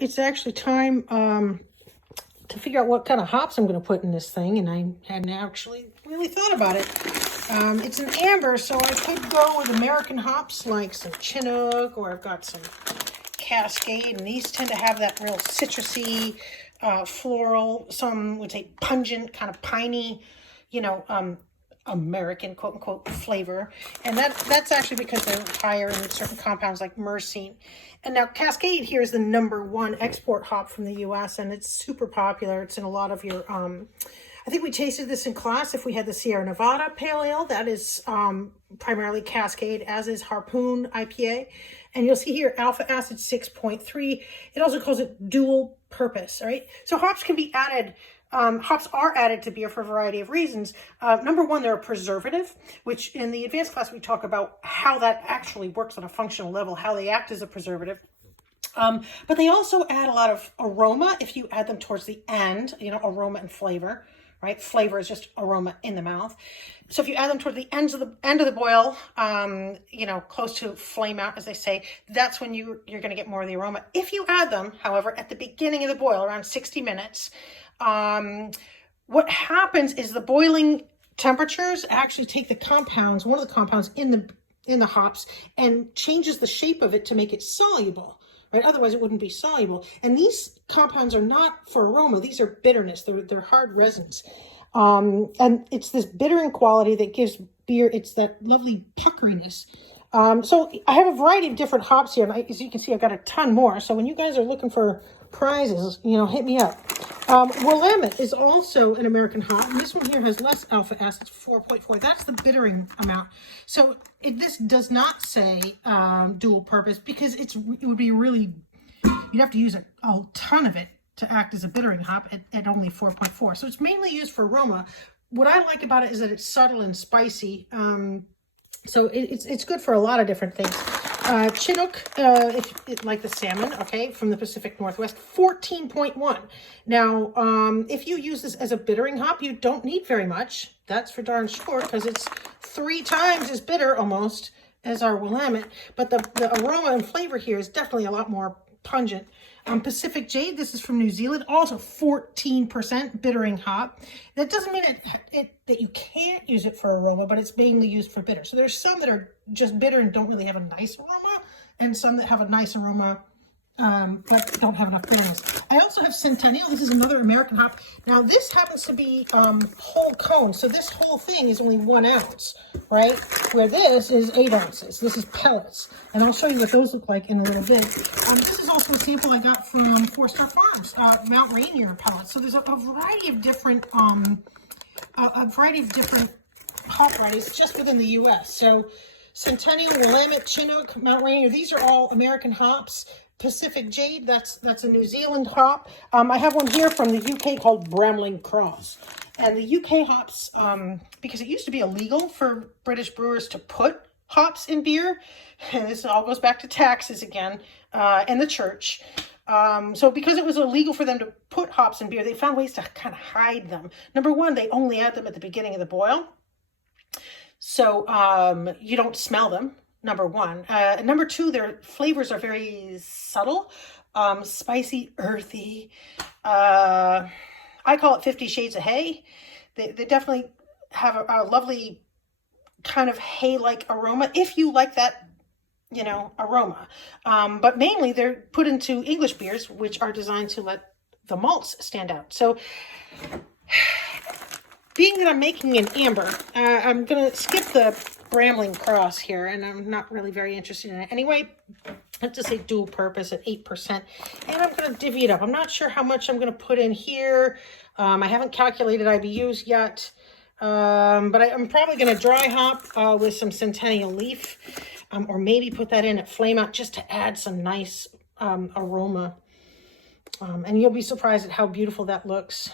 It's actually time to figure out what kind of hops I'm going to put in this thing, and I hadn't actually really thought about it. It's an amber, so I could go with American hops like some Chinook, or I've got some Cascade, and these tend to have that real citrusy, floral, some would say pungent, kind of piney, you know, American quote unquote flavor, and that's actually because they're higher in certain compounds like myrcene. And now Cascade here is the #1 export hop from the US, and it's super popular. It's in a lot of your I think we tasted this in class if we had the Sierra Nevada Pale Ale. That is primarily Cascade, as is Harpoon IPA. And you'll see here alpha acid 6.3. It also calls it dual purpose, all right? So hops can be added. Hops are added to beer for a variety of reasons. #1, they're a preservative, which in the advanced class we talk about how that actually works on a functional level, how they act as a preservative. But they also add a lot of aroma if you add them towards the end, you know, aroma and flavor, right? Flavor is just aroma in the mouth. So if you add them toward the end of the boil, you know, close to flame out, as they say, that's when you're going to get more of the aroma. If you add them, however, at the beginning of the boil, around 60 minutes, what happens is the boiling temperatures actually take the compounds, one of the compounds in the hops, and changes the shape of it to make it soluble, right? Otherwise it wouldn't be soluble. And these compounds are not for aroma. These are bitterness. They're hard resins. And it's this bittering quality that gives beer, it's that lovely puckeriness. So I have a variety of different hops here. As you can see, I've got a ton more. So when you guys are looking for prizes, you know, hit me up. Willamette is also an American hop, and this one here has less alpha acid, 4.4. That's the bittering amount. So this does not say dual purpose, because it would be really, you'd have to use a ton of it to act as a bittering hop at only 4.4. So it's mainly used for aroma. What I like about it is that it's subtle and spicy. So it's good for a lot of different things. Chinook, like the salmon, okay, from the Pacific Northwest, 14.1. Now, if you use this as a bittering hop, you don't need very much. That's for darn sure, because it's 3 times as bitter almost as our Willamette. But the aroma and flavor here is definitely a lot more pungent. Pacific Jade, this is from New Zealand, also 14% bittering hop. That doesn't mean that you can't use it for aroma, but it's mainly used for bitter. So there's some that are just bitter and don't really have a nice aroma, and some that have a nice aroma but don't have enough bitterness. I also have Centennial. This is another American hop. Now this happens to be whole cone, so this whole thing is only 1 ounce, right? Where this is 8 ounces. This is pellets, and I'll show you what those look like in a little bit. This is also a sample I got from 4 Star Farms, Mount Rainier pellets. So there's a variety of different hop varieties just within the U.S. So Centennial, Willamette, Chinook, Mount Rainier, these are all American hops. Pacific Jade, that's a New Zealand hop. I have one here from the UK called Bramling Cross. And the UK hops, because it used to be illegal for British brewers to put hops in beer, and this all goes back to taxes again, and the church. So because it was illegal for them to put hops in beer, they found ways to kind of hide them. #1, they only add them at the beginning of the boil, so you don't smell them. #1. #2, their flavors are very subtle, spicy, earthy. I call it 50 Shades of Hay. They definitely have a lovely kind of hay-like aroma, if you like that, you know, aroma. But mainly they're put into English beers, which are designed to let the malts stand out. So being that I'm making an amber, I'm going to skip the Bramling Cross here, and I'm not really very interested in it anyway. I have to say dual purpose at 8%, and I'm going to divvy it up. I'm not sure how much I'm going to put in here. I haven't calculated IBUs yet, but I'm probably going to dry hop with some Centennial Leaf, or maybe put that in at flame out just to add some nice aroma. And you'll be surprised at how beautiful that looks.